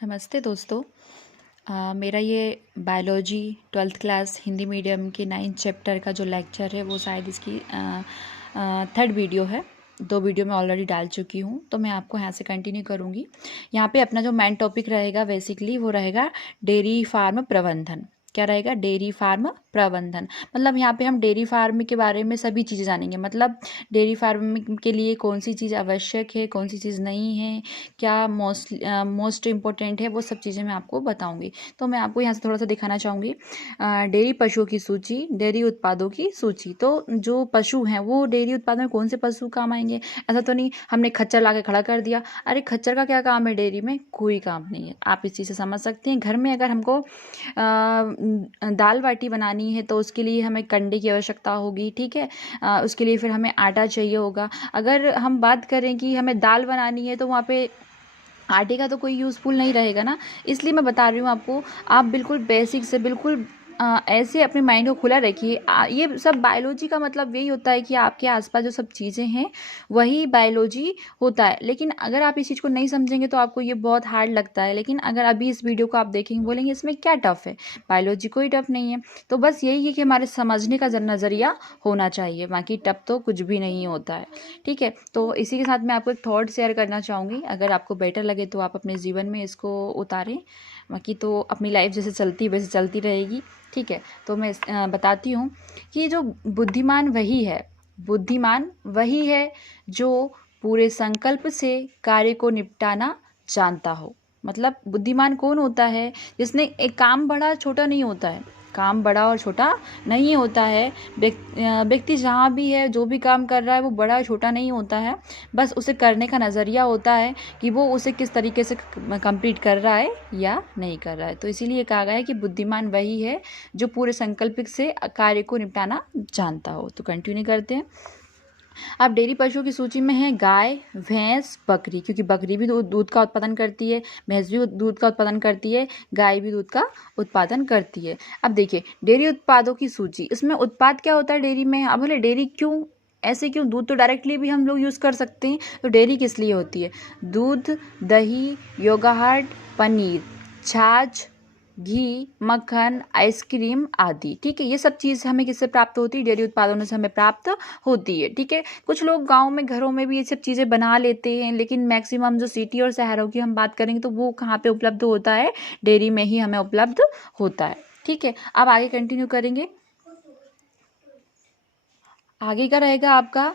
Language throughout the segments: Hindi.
नमस्ते दोस्तों। मेरा ये biology 12th class Hindi medium के 9th चैप्टर का जो लेक्चर है वो शायद इसकी थर्ड वीडियो है। 2 वीडियो मैं ऑलरेडी डाल चुकी हूँ, तो मैं आपको यहाँ से कंटिन्यू करूँगी। यहाँ पे अपना जो मेन टॉपिक रहेगा बेसिकली वो रहेगा डेयरी फार्म प्रबंधन। क्या रहेगा? डेयरी फार्म प्रबंधन। मतलब यहाँ पे हम डेयरी फार्म के बारे में सभी चीज़ें जानेंगे। मतलब डेयरी फार्म के लिए कौन सी चीज़ आवश्यक है, कौन सी चीज़ नहीं है, क्या मोस्ट इम्पोर्टेंट है, वो सब चीज़ें मैं आपको बताऊंगी। तो मैं आपको यहाँ से थोड़ा सा दिखाना चाहूँगी डेयरी पशुओं की सूची, डेयरी उत्पादों की सूची। तो जो पशु हैं वो डेयरी उत्पादों में कौन से पशु काम आएंगे? ऐसा तो नहीं हमने खच्चर ला के खड़ा कर दिया। अरे खच्चर का क्या काम है डेयरी में? कोई काम नहीं है। आप इस चीज़ से समझ सकते हैं। घर में अगर हमको दाल बाटी बनानी है तो उसके लिए हमें कंडे की आवश्यकता होगी, ठीक है। उसके लिए फिर हमें आटा चाहिए होगा। अगर हम बात करें कि हमें दाल बनानी है तो वहाँ पे आटे का तो कोई यूज़फुल नहीं रहेगा ना। इसलिए मैं बता रही हूँ आपको, आप बिल्कुल बेसिक से बिल्कुल ऐसे अपने माइंड को खुला रखिए। ये सब बायोलॉजी का मतलब यही होता है कि आपके आसपास जो सब चीज़ें हैं वही बायोलॉजी होता है। लेकिन अगर आप इस चीज़ को नहीं समझेंगे तो आपको ये बहुत हार्ड लगता है। लेकिन अगर अभी इस वीडियो को आप देखेंगे, बोलेंगे इसमें क्या टफ़ है, बायोलॉजी कोई टफ़ नहीं है। तो बस यही है कि हमारे समझने का नज़रिया होना चाहिए, बाकी टफ़ तो कुछ भी नहीं होता है, ठीक है। तो इसी के साथ मैं आपको एक थॉट शेयर करना चाहूँगी। अगर आपको बेटर लगे तो आप अपने जीवन में इसको उतारें, बाकी तो अपनी लाइफ जैसे चलती वैसे चलती रहेगी, ठीक है। तो मैं बताती हूँ कि जो बुद्धिमान वही है जो पूरे संकल्प से कार्य को निपटाना जानता हो। मतलब बुद्धिमान कौन होता है? जिसने एक काम बड़ा छोटा नहीं होता है, काम बड़ा और छोटा नहीं होता है। व्यक्ति जहाँ भी है, जो भी काम कर रहा है वो बड़ा छोटा नहीं होता है। बस उसे करने का नज़रिया होता है कि वो उसे किस तरीके से कंप्लीट कर रहा है या नहीं कर रहा है। तो इसीलिए कहा गया है कि बुद्धिमान वही है जो पूरे संकल्प से कार्य को निपटाना जानता हो। तो कंटिन्यू करते हैं। अब डेयरी पशुओं की सूची में है गाय, भैंस, बकरी, क्योंकि बकरी भी दूध का उत्पादन करती है, भैंस भी दूध का उत्पादन करती है, गाय भी दूध का उत्पादन करती है। अब देखिए डेयरी उत्पादों की सूची, इसमें उत्पाद क्या होता है डेयरी में? अब बोले डेयरी क्यों, ऐसे क्यों? दूध तो डायरेक्टली भी हम लोग यूज़ कर सकते हैं, तो डेयरी किस लिए होती है? दूध, दही, योगर्ट, पनीर, छाछ, घी, मक्खन, आइसक्रीम आदि, ठीक है। ये सब चीज़ हमें किससे प्राप्त होती है? डेयरी उत्पादनों से हमें प्राप्त होती है, ठीक है। कुछ लोग गांव में घरों में भी ये सब चीज़ें बना लेते हैं, लेकिन मैक्सिमम जो सिटी और शहरों की हम बात करेंगे तो वो कहाँ पे उपलब्ध होता है? डेयरी में ही हमें उपलब्ध होता है, ठीक है। अब आगे कंटिन्यू करेंगे। आगे का रहेगा आपका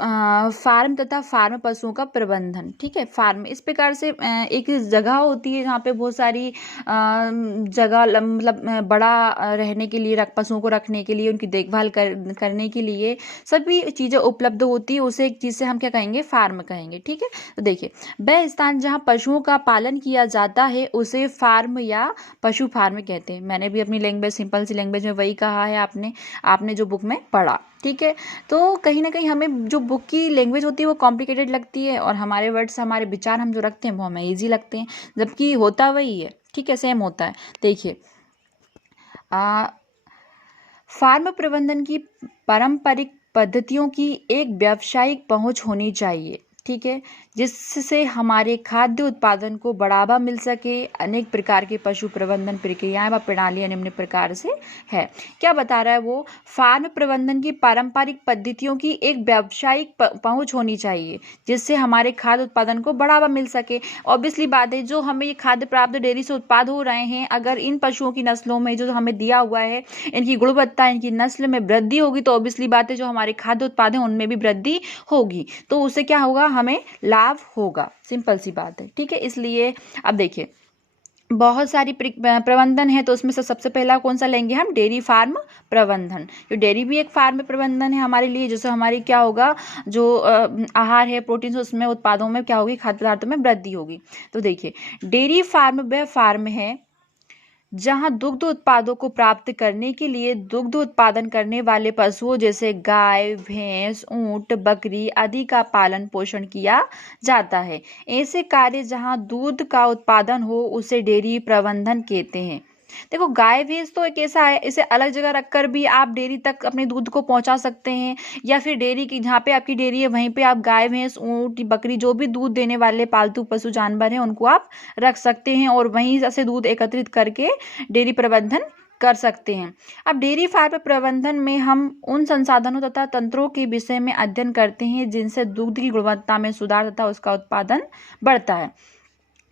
फार्म तथा फार्म पशुओं का प्रबंधन, ठीक है। फार्म इस प्रकार से एक जगह होती है जहाँ पे बहुत सारी जगह मतलब बड़ा रहने के लिए, पशुओं को रखने के लिए, उनकी देखभाल करने के लिए सभी चीज़ें उपलब्ध होती है। उसे एक चीज़ से हम क्या कहेंगे? फार्म कहेंगे, ठीक है। तो देखिए वह स्थान जहाँ पशुओं का पालन किया जाता है उसे फार्म या पशु फार्म कहते हैं। मैंने भी अपनी लैंग्वेज, सिंपल सी लैंग्वेज में वही कहा है, आपने जो बुक में पढ़ा, ठीक है। तो कहीं ना कहीं हमें जो बुक की लैंग्वेज होती है वो कॉम्प्लिकेटेड लगती है, और हमारे वर्ड्स, हमारे विचार हम जो रखते हैं वो हमें ईजी लगते हैं, जबकि होता वही है, ठीक है, सेम होता है। देखिए फार्म प्रबंधन की पारंपरिक पद्धतियों की एक व्यावसायिक पहुंच होनी चाहिए, ठीक है, जिससे हमारे खाद्य उत्पादन को बढ़ावा मिल सके। अनेक प्रकार के पशु प्रबंधन प्रक्रियाएं व प्रणालियां निम्न प्रकार से है। क्या बता रहा है वो? फार्म प्रबंधन की पारंपरिक पद्धतियों की एक व्यावसायिक पहुंच होनी चाहिए जिससे हमारे खाद्य उत्पादन को बढ़ावा मिल सके। ऑब्वियसली बात है, जो हमें ये खाद्य प्राप्त डेयरी से उत्पाद हो रहे हैं, अगर इन पशुओं की नस्लों में जो हमें दिया हुआ है, इनकी गुणवत्ता, इनकी नस्ल में वृद्धि होगी तो ऑब्वियसली बात है जो हमारे खाद्य उत्पाद हैं उनमें भी वृद्धि होगी, तो उससे क्या होगा? हमें लाभ होगा। सिंपल सी बात है, ठीक है। इसलिए अब देखिए बहुत सारी प्रबंधन है, तो उसमें से सबसे पहला कौन सा लेंगे हम? डेयरी फार्म प्रबंधन। जो डेयरी भी एक फार्म प्रबंधन है हमारे लिए, जैसे हमारी क्या होगा, जो आहार है, प्रोटीन, उसमें उत्पादों में क्या होगी? खाद्य पदार्थों में वृद्धि होगी। तो देखिए डेयरी फार्म वह फार्म है जहां दुग्ध उत्पादों को प्राप्त करने के लिए दुग्ध उत्पादन करने वाले पशुओं जैसे गाय, भैंस, ऊंट, बकरी आदि का पालन पोषण किया जाता है। ऐसे कार्य जहां दूध का उत्पादन हो उसे डेयरी प्रबंधन कहते हैं। देखो गाय भैंस तो एक ऐसा है, इसे अलग जगह रखकर भी आप डेयरी तक अपने दूध को पहुंचा सकते हैं, या फिर डेयरी की जहाँ पे आपकी डेयरी है वहीं पे आप गाय भैंस ऊँट बकरी जो भी दूध देने वाले पालतू पशु जानवर हैं उनको आप रख सकते हैं और वहीं से दूध एकत्रित करके डेयरी प्रबंधन कर सकते हैं। अब डेयरी फार्म प्रबंधन में हम उन संसाधनों तथा तंत्रों के विषय में अध्ययन करते हैं जिनसे दूध की गुणवत्ता में सुधार तथा उसका उत्पादन बढ़ता है।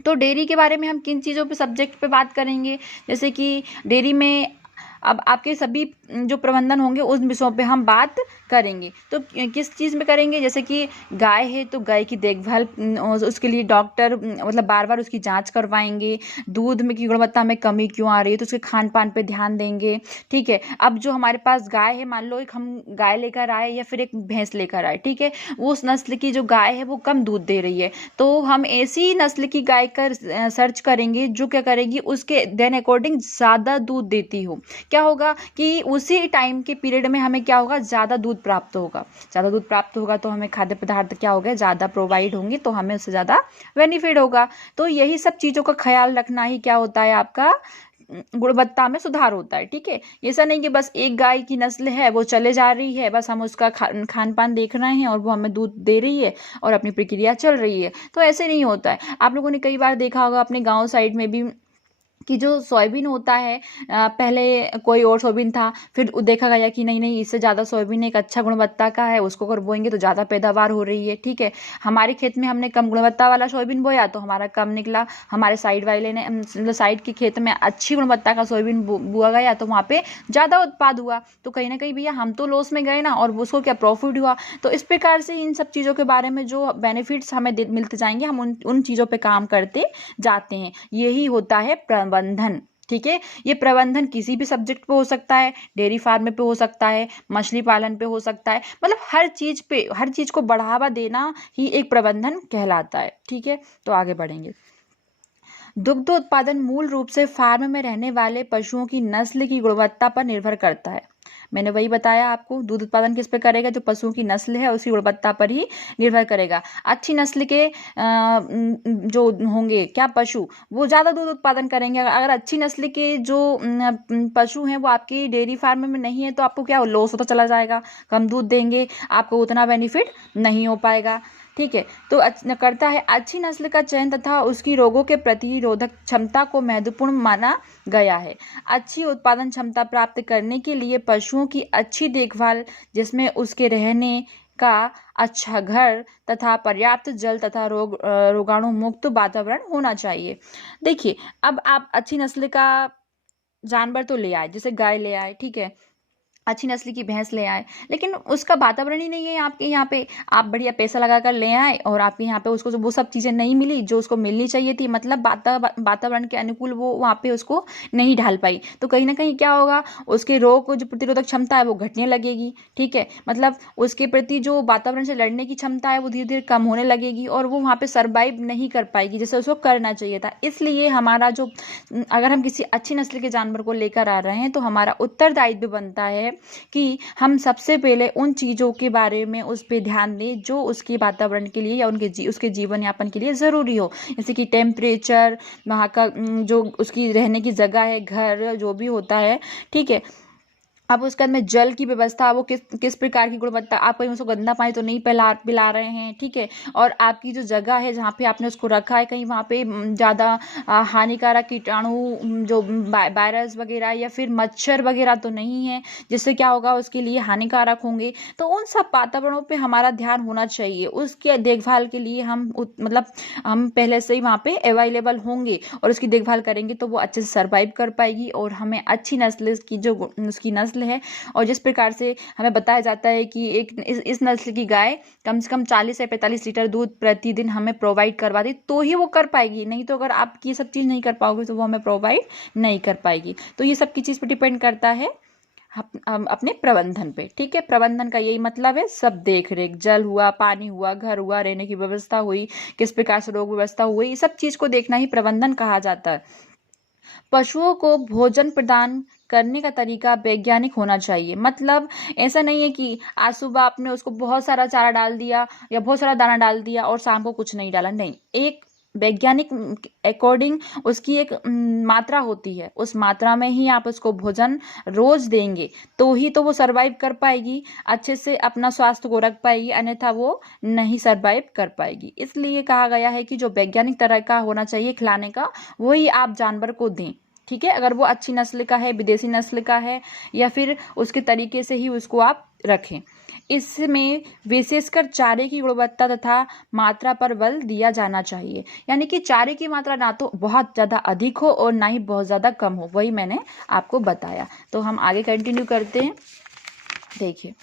तो डेयरी के बारे में हम किन चीज़ों पे सब्जेक्ट पे बात करेंगे, जैसे कि डेयरी में अब आपके सभी जो प्रबंधन होंगे उन विषयों पे हम बात करेंगे। तो किस चीज़ में करेंगे, जैसे कि गाय है तो गाय की देखभाल, उसके लिए डॉक्टर मतलब बार बार उसकी जांच करवाएंगे, दूध में की गुणवत्ता में कमी क्यों आ रही है तो उसके खान पान पे ध्यान देंगे। ठीक है, अब जो हमारे पास गाय है, मान लो एक हम गाय लेकर आए या फिर एक भैंस लेकर आए, ठीक है, वो उस नस्ल की जो गाय है वो कम दूध दे रही है, तो हम ऐसी नस्ल की गाय का सर्च करेंगे जो क्या करेगी उसके देन अकॉर्डिंग ज़्यादा दूध देती हो। क्या होगा कि उसी टाइम के पीरियड में हमें क्या होगा, ज़्यादा दूध प्राप्त होगा। ज़्यादा दूध प्राप्त होगा तो हमें खाद्य पदार्थ क्या होगा, ज़्यादा प्रोवाइड होंगे, तो हमें उससे ज़्यादा बेनिफिट होगा। तो यही सब चीज़ों का ख्याल रखना ही क्या होता है, आपका गुणवत्ता में सुधार होता है। ठीक है, ऐसा नहीं कि बस एक गाय की नस्ल है वो चले जा रही है, बस हम उसका खान पान देख रहे हैं और वो हमें दूध दे रही है और अपनी प्रक्रिया चल रही है, तो ऐसे नहीं होता है। आप लोगों ने कई बार देखा होगा अपने गाँव साइड में भी कि जो सोयाबीन होता है, पहले कोई और सोयाबीन था, फिर देखा गया कि नहीं इससे ज़्यादा सोयाबीन एक अच्छा गुणवत्ता का है, उसको अगर बोएंगे तो ज़्यादा पैदावार हो रही है। ठीक है, हमारे खेत में हमने कम गुणवत्ता वाला सोयाबीन बोया तो हमारा कम निकला, हमारे साइड वाले ने मतलब साइड के खेत में अच्छी गुणवत्ता का सोयाबीन बोआ गया तो वहाँ पे ज़्यादा उत्पाद हुआ। तो कहीं ना कहीं भैया हम तो लॉस में गए ना, और उसको क्या प्रॉफिट हुआ। तो इस प्रकार से इन सब चीज़ों के बारे में जो बेनिफिट्स हमें मिलते जाएंगे, हम उन चीज़ों पर काम करते जाते हैं। यही होता है प्रबंधन। ठीक है, ये प्रबंधन किसी भी सब्जेक्ट पे हो सकता है, डेयरी फार्म पे हो सकता है, मछली पालन पे हो सकता है, मतलब हर चीज पे, हर चीज को बढ़ावा देना ही एक प्रबंधन कहलाता है। ठीक है, तो आगे बढ़ेंगे। दुग्ध उत्पादन मूल रूप से फार्म में रहने वाले पशुओं की नस्ल की गुणवत्ता पर निर्भर करता है। मैंने वही बताया आपको, दूध उत्पादन किस पे करेगा, जो पशुओं की नस्ल है उसकी गुणवत्ता पर ही निर्भर करेगा। अच्छी नस्ल के जो होंगे क्या पशु, वो ज़्यादा दूध उत्पादन करेंगे। अगर अच्छी नस्ल के जो पशु हैं वो आपकी डेयरी फार्म में नहीं है तो आपको क्या लॉस होता चला जाएगा, कम दूध देंगे, आपको उतना बेनिफिट नहीं हो पाएगा। ठीक है, तो करता है अच्छी नस्ल का चयन तथा उसकी रोगों के प्रतिरोधक क्षमता को महत्वपूर्ण माना गया है। अच्छी उत्पादन क्षमता प्राप्त करने के लिए पशुओं की अच्छी देखभाल, जिसमें उसके रहने का अच्छा घर तथा पर्याप्त जल तथा रोगाणु मुक्त वातावरण होना चाहिए। देखिए, अब आप अच्छी नस्ल का जानवर तो ले आए, जैसे गाय ले आए, ठीक है, अच्छी नस्ल की भैंस ले आए, लेकिन उसका वातावरण ही नहीं है आपके यहाँ पे। आप बढ़िया पैसा लगाकर ले आए और आपके यहाँ पे उसको वो सब चीज़ें नहीं मिली जो उसको मिलनी चाहिए थी, मतलब वातावरण के अनुकूल वो वहाँ पे उसको नहीं ढाल पाई, तो कहीं ना कहीं क्या होगा, उसके रोग को जो प्रतिरोधक क्षमता है वो घटने लगेगी। ठीक है, मतलब उसके प्रति जो वातावरण से लड़ने की क्षमता है वो धीरे धीरे कम होने लगेगी और वो वहाँ पे सर्वाइव नहीं कर पाएगी जैसे उसको करना चाहिए था। इसलिए हमारा जो, अगर हम किसी अच्छी नस्ल के जानवर को लेकर आ रहे हैं तो हमारा उत्तरदायित्व बनता है कि हम सबसे पहले उन चीज़ों के बारे में उस पर ध्यान दें जो उसके वातावरण के लिए या उसके जीवन यापन के लिए ज़रूरी हो, जैसे कि टेम्परेचर, वहाँ का जो उसकी रहने की जगह है, घर जो भी होता है। ठीक है, अब उसके अंदर जल की व्यवस्था, वो किस प्रकार की गुणवत्ता, आप कहीं उसको गंदा पानी तो नहीं पिला रहे हैं। ठीक है, और आपकी जो जगह है जहाँ पे आपने उसको रखा है, कहीं वहाँ पे ज़्यादा हानिकारक कीटाणु जो वायरस वगैरह या फिर मच्छर वगैरह तो नहीं है जिससे क्या होगा उसके लिए हानिकारक होंगे। तो उन सब वातावरणों पे हमारा ध्यान होना चाहिए, उसके देखभाल के लिए मतलब हम पहले से ही वहाँ पे अवेलेबल होंगे और उसकी देखभाल करेंगे तो वो अच्छे से सर्वाइव कर पाएगी और हमें अच्छी नस्ल की जो उसकी नस्ल है, और जिस प्रकार से हमें बताया जाता है कि इस नस्ल की गाय कम से कम 40 से 45 लीटर दूध प्रतिदिन हमें प्रोवाइड करवा दे तो ही वो कर पाएगी, नहीं तो अगर आप ये सब चीज़ नहीं कर पाओगे तो वो हमें प्रोवाइड नहीं कर पाएगी। तो ये सब की चीज़ पर डिपेंड करता है अपने प्रबंधन पे। ठीक है, प्रबंधन का यही मतलब है सब देख रेख, जल हुआ, पानी हुआ, घर हुआ, रहने की व्यवस्था हुई, किस प्रकार से रोग व्यवस्था हुई, ये सब चीज़ को देखना ही प्रबंधन कहा जाता है। पशुओं को भोजन प्रदान करने का तरीका वैज्ञानिक होना चाहिए, मतलब ऐसा नहीं है कि आज सुबह आपने उसको बहुत सारा चारा डाल दिया या बहुत सारा दाना डाल दिया और शाम को कुछ नहीं डाला, नहीं। एक वैज्ञानिक अकॉर्डिंग उसकी एक मात्रा होती है, उस मात्रा में ही आप उसको भोजन रोज देंगे तो ही तो वो सरवाइव कर पाएगी, अच्छे से अपना स्वास्थ्य को रख पाएगी, अन्यथा वो नहीं सरवाइव कर पाएगी। इसलिए कहा गया है कि जो वैज्ञानिक तरीका होना चाहिए खिलाने का वही आप जानवर को दें। ठीक है, अगर वो अच्छी नस्ल का है, विदेशी नस्ल का है, या फिर उसके तरीके से ही उसको आप रखें। इसमें विशेषकर चारे की गुणवत्ता तथा मात्रा पर बल दिया जाना चाहिए, यानी कि चारे की मात्रा ना तो बहुत ज़्यादा अधिक हो और ना ही बहुत ज़्यादा कम हो, वही मैंने आपको बताया। तो हम आगे कंटिन्यू करते हैं। देखिए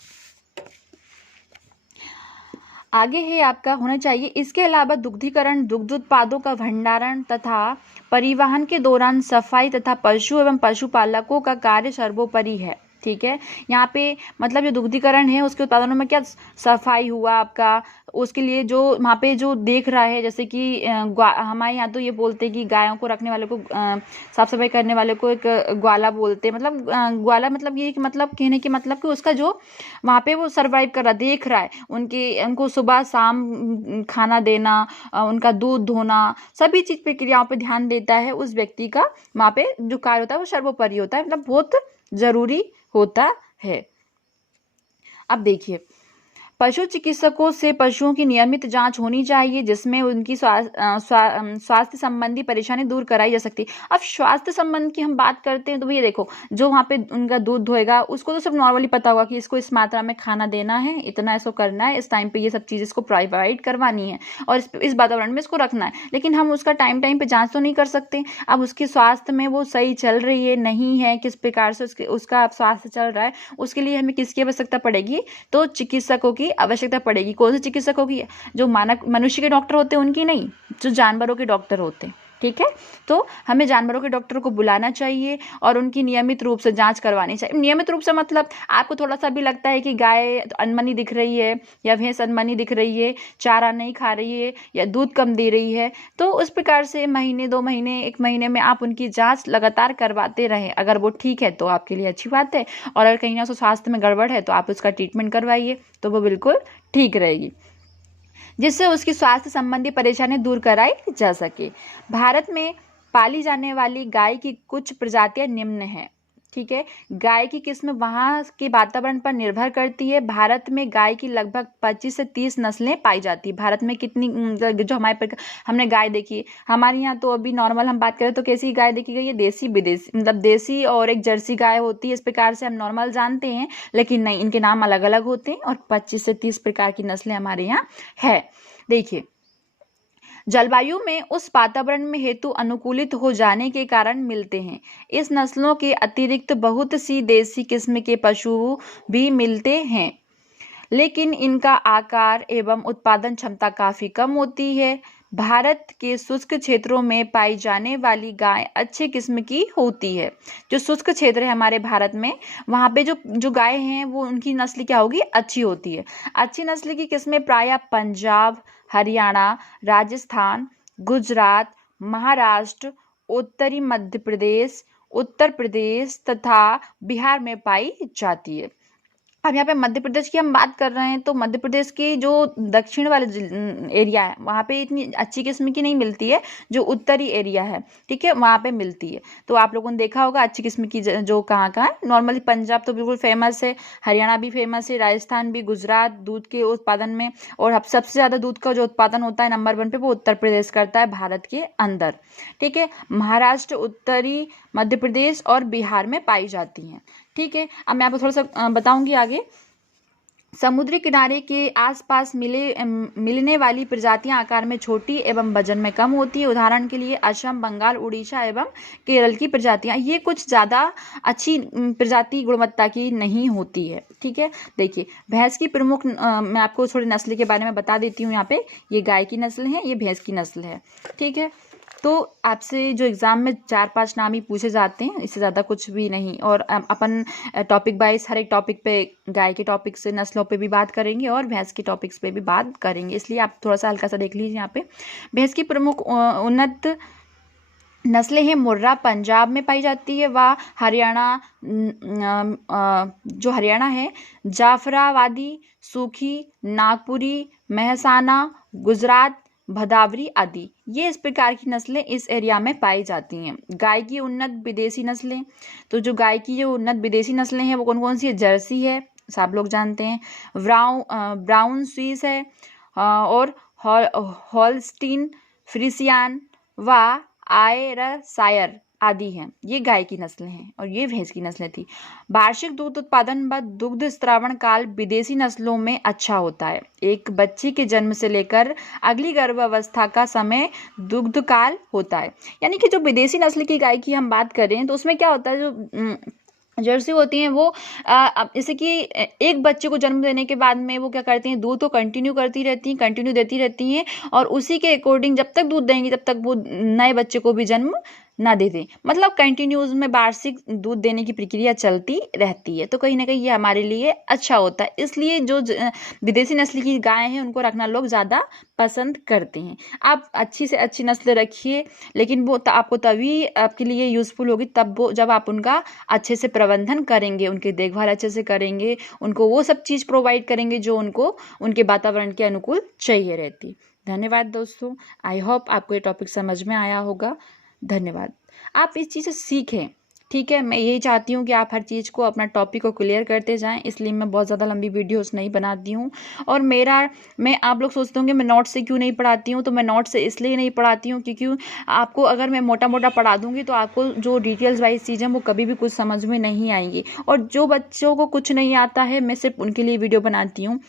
आगे है आपका होना चाहिए, इसके अलावा दुग्धीकरण, दुग्ध उत्पादों का भंडारण तथा परिवहन के दौरान सफाई तथा पशु एवं पशुपालकों का कार्य सर्वोपरि है। ठीक है, यहाँ पे मतलब जो दुग्धीकरण है उसके उत्पादनों में क्या सफाई हुआ आपका, उसके लिए जो वहाँ पे जो देख रहा है, जैसे कि हमारे यहाँ तो ये बोलते हैं कि गायों को रखने वाले को साफ सफाई करने वाले को एक ग्वाला बोलते हैं। मतलब ग्वाला मतलब ये कि मतलब कहने की मतलब कि उसका जो वहाँ पे वो सर्वाइव कर रहा, देख रहा है, उनको सुबह शाम खाना देना, उनका दूध धोना, सभी चीज प्रक्रियाओं पे ध्यान देता है उस व्यक्ति का, वहाँ पे जो कार्य होता है वो सर्वोपरि होता है, मतलब बहुत जरूरी होता है। अब देखिए, पशु चिकित्सकों से पशुओं की नियमित जांच होनी चाहिए जिसमें उनकी स्वास्थ्य संबंधी परेशानी दूर कराई जा सकती है। अब स्वास्थ्य संबंध की हम बात करते हैं तो भैया देखो, जो वहाँ पे उनका दूध धोएगा उसको तो सिर्फ नॉर्मली पता होगा कि इसको इस मात्रा में खाना देना है, इतना इसको करना है, इस टाइम पे ये सब चीज़ इसको प्रोवाइड करवानी है और इस वातावरण में इसको रखना है, लेकिन हम उसका टाइम टाइम पे जाँच तो नहीं कर सकते। अब उसके स्वास्थ्य में वो सही चल रही है नहीं है, किस प्रकार से उसका स्वास्थ्य चल रहा है, उसके लिए हमें किसकी आवश्यकता पड़ेगी, तो चिकित्सकों की आवश्यकता पड़ेगी। कौन से चिकित्सकों की? जो मनुष्य के डॉक्टर होते हैं उनकी नहीं, जो जानवरों के डॉक्टर होते हैं। ठीक है, तो हमें जानवरों के डॉक्टर को बुलाना चाहिए और उनकी नियमित रूप से जांच करवानी चाहिए। नियमित रूप से मतलब आपको थोड़ा सा भी लगता है कि गाय अनमनी दिख रही है या भैंस अनमनी दिख रही है, चारा नहीं खा रही है या दूध कम दे रही है, तो उस प्रकार से महीने 2 महीने 1 महीने में आप उनकी जांच लगातार करवाते रहें। अगर वो ठीक है तो आपके लिए अच्छी बात है, और अगर कहीं ना स्वास्थ्य में गड़बड़ है तो आप उसका ट्रीटमेंट करवाइए, तो वो बिल्कुल ठीक रहेगी, जिससे उसकी स्वास्थ्य संबंधी परेशानी दूर कराई जा सके। भारत में पाली जाने वाली गाय की कुछ प्रजातियां निम्न हैं। ठीक है, गाय की किस्म वहाँ के वातावरण पर निर्भर करती है। भारत में गाय की लगभग 25 से 30 नस्लें पाई जाती है। भारत में कितनी जो हमने गाय देखी, हमारे यहाँ तो अभी नॉर्मल हम बात करें तो कैसी गाय देखी गई है, देसी विदेशी, मतलब देसी और एक जर्सी गाय होती है, इस प्रकार से हम नॉर्मल जानते हैं, लेकिन नहीं, इनके नाम अलग अलग होते हैं और 25 से 30 प्रकार की नस्लें हमारे यहाँ है। देखिए, जलवायु में उस वातावरण में हेतु अनुकूलित हो जाने के कारण मिलते हैं। इस नस्लों के अतिरिक्त बहुत सी देसी किस्म के पशु भी मिलते हैं, लेकिन इनका आकार एवं उत्पादन क्षमता काफी कम होती है। भारत के शुष्क क्षेत्रों में पाई जाने वाली गाय अच्छे किस्म की होती है। जो शुष्क क्षेत्र है हमारे भारत में, वहाँ पे जो गाय हैं वो उनकी नस्ल क्या होगी, अच्छी होती है। अच्छी नस्ल की किस्में प्रायः पंजाब, हरियाणा, राजस्थान, गुजरात, महाराष्ट्र, उत्तरी मध्य प्रदेश, उत्तर प्रदेश तथा बिहार में पाई जाती है। अब यहाँ पे मध्य प्रदेश की हम बात कर रहे हैं तो मध्य प्रदेश की जो दक्षिण वाले एरिया है वहाँ पे इतनी अच्छी किस्म की नहीं मिलती है, जो उत्तरी एरिया है, ठीक है, वहाँ पे मिलती है। तो आप लोगों ने देखा होगा अच्छी किस्म की जो कहाँ कहाँ है। नॉर्मली पंजाब तो बिल्कुल फेमस है, हरियाणा भी फेमस है, राजस्थान भी, गुजरात दूध के उत्पादन में, और अब सबसे ज़्यादा दूध का जो उत्पादन होता है नंबर 1 पे वो उत्तर प्रदेश करता है भारत के अंदर। ठीक है, महाराष्ट्र, उत्तरी मध्य प्रदेश और बिहार में पाई जाती हैं। ठीक है, अब मैं आपको थोड़ा सा बताऊंगी आगे। समुद्री किनारे के आसपास मिलने वाली प्रजातियां आकार में छोटी एवं वजन में कम होती है। उदाहरण के लिए असम, बंगाल, उड़ीसा एवं केरल की प्रजातियां, ये कुछ ज़्यादा अच्छी प्रजाति गुणवत्ता की नहीं होती है। ठीक है, देखिए भैंस की प्रमुख मैं आपको थोड़ी नस्ल के बारे में बता देती हूँ। यहाँ पे ये गाय की नस्ल है, ये भैंस की नस्ल है। ठीक है, तो आपसे जो एग्ज़ाम में 4-5 नाम ही पूछे जाते हैं, इससे ज़्यादा कुछ भी नहीं। और अपन टॉपिक वाइज हर एक टॉपिक पे, गाय के टॉपिक से नस्लों पे भी बात करेंगे और भैंस के टॉपिक्स पे भी बात करेंगे, इसलिए आप थोड़ा सा हल्का सा देख लीजिए। यहाँ पे भैंस की प्रमुख उन्नत नस्लें हैं। मुर्रा पंजाब में पाई जाती है, वह हरियाणा, जो हरियाणा है, जाफराबादी, सूखी, नागपुरी, मेहसाना, गुजरात, भदावरी आदि, ये इस प्रकार की नस्लें इस एरिया में पाई जाती हैं। गाय की उन्नत विदेशी नस्लें, तो जो गाय की जो उन्नत विदेशी नस्लें हैं वो कौन कौन सी है? जर्सी है, सब लोग जानते हैं, ब्राउन स्विस है, और हॉलस्टीन फ्रीसियान व आयरशायर आदि हैं। ये गाय की नस्लें हैं और ये भैंस की नस्लें थी। वार्षिक दुग्ध उत्पादन व दुग्ध स्त्रावण काल विदेशी नस्लों में अच्छा होता है। एक बच्चे के जन्म से लेकर अगली गर्भावस्था का समय दुग्ध काल होता है। यानी कि जो विदेशी नस्ल की गाय की हम बात करें तो उसमें क्या होता है, जो जर्सी होती हैं वो जैसे कि एक बच्चे को जन्म देने के बाद में वो क्या करती हैं, दूध तो कंटिन्यू देती रहती हैं और उसी के अकॉर्डिंग जब तक दूध देंगी तब तक वो नए बच्चे को भी जन्म ना दे दें, मतलब कंटिन्यूज में वार्षिक दूध देने की प्रक्रिया चलती रहती है। तो कहीं ना कहीं ये हमारे लिए अच्छा होता है, इसलिए जो विदेशी नस्ल की गाय हैं उनको रखना लोग ज़्यादा पसंद करते हैं। आप अच्छी से अच्छी नस्ल रखिए, लेकिन वो आपको तभी आपके लिए यूज़फुल होगी तब वो जब आप उनका अच्छे से प्रबंधन करेंगे, उनकी देखभाल अच्छे से करेंगे, उनको वो सब चीज़ प्रोवाइड करेंगे जो उनको उनके वातावरण के अनुकूल चाहिए रहती। धन्यवाद दोस्तों, आई होप आपको ये टॉपिक समझ में आया होगा। धन्यवाद। आप इस चीज़ से सीखें, ठीक है। मैं यही चाहती हूँ कि आप हर चीज़ को अपना टॉपिक को क्लियर करते जाएं, इसलिए मैं बहुत ज़्यादा लंबी वीडियोस नहीं बनाती हूँ। और मैं आप लोग सोचते होंगे मैं नोट से क्यों नहीं पढ़ाती हूँ, तो मैं नोट से इसलिए नहीं पढ़ाती हूँ क्योंकि आपको अगर मैं मोटा मोटा पढ़ा दूँगी तो आपको जो डिटेल्स वाइज चीज़ें वो कभी भी कुछ समझ में नहीं आएंगी। और जो बच्चों को कुछ नहीं आता है मैं सिर्फ उनके लिए वीडियो बनाती हूँ।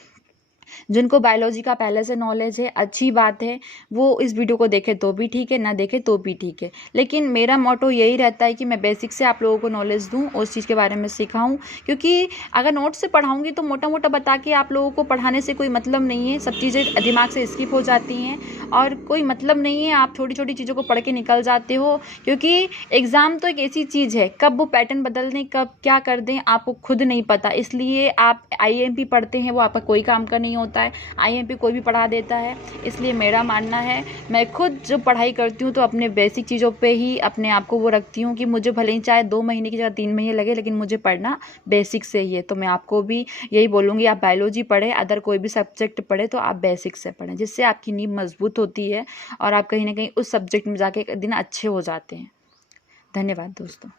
जिनको बायोलॉजी का पहले से नॉलेज है, अच्छी बात है, वो इस वीडियो को देखे तो भी ठीक है, ना देखे तो भी ठीक है। लेकिन मेरा मोटो यही रहता है कि मैं बेसिक से आप लोगों को नॉलेज दूं, उस चीज़ के बारे में सिखाऊं, क्योंकि अगर नोट से पढ़ाऊंगी तो मोटा मोटा बता के आप लोगों को पढ़ाने से कोई मतलब नहीं है। सब चीज़ें दिमाग से स्किप हो जाती हैं और कोई मतलब नहीं है, आप छोटी छोटी चीज़ों को पढ़ के निकल जाते हो। क्योंकि एग्ज़ाम तो एक ऐसी चीज़ है, कब वो पैटर्न बदल दें, कब क्या कर दें, आपको खुद नहीं पता। इसलिए आप IMP पढ़ते हैं, वो आपका कोई काम का नहीं होता है। IMP कोई भी पढ़ा देता है। इसलिए मेरा मानना है, मैं खुद जब पढ़ाई करती हूँ तो अपने बेसिक चीज़ों पे ही अपने आप को वो रखती हूँ कि मुझे भले ही चाहे 2 महीने की जगह 3 महीने लगे, लेकिन मुझे पढ़ना बेसिक से ही है। तो मैं आपको भी यही बोलूँगी, आप बायोलॉजी पढ़ें, अदर कोई भी सब्जेक्ट पढ़े तो आप बेसिक से पढ़ें, जिससे आपकी नींव मजबूत होती है और आप कहीं ना कहीं उस सब्जेक्ट में जाके एक दिन अच्छे हो जाते हैं। धन्यवाद दोस्तों।